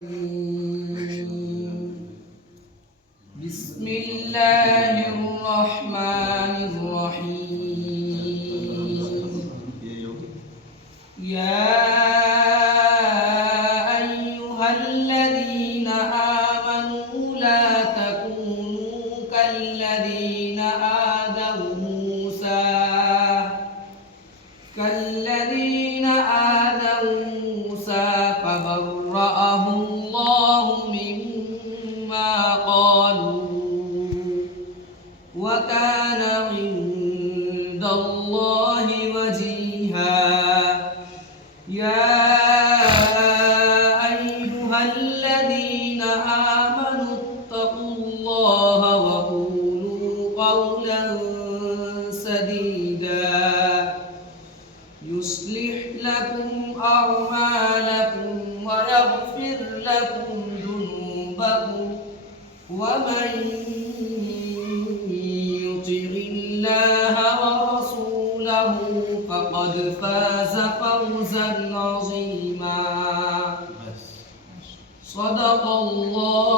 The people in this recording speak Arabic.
بسم الله الرحمن الرحيم. يا أيها الذين آمنوا لا تكونوا كالذين آذوا موسى فبرأه الله مما قالوا وكان عند الله وجيها. يا أيها الذين آمنوا اتقوا الله وقولوا قولا سديدا يصلح لكم أعمالكم ويغفر لكم ذنوبكم ومن يطع الله ورسوله فقد فاز فوزا عظيما. صدق الله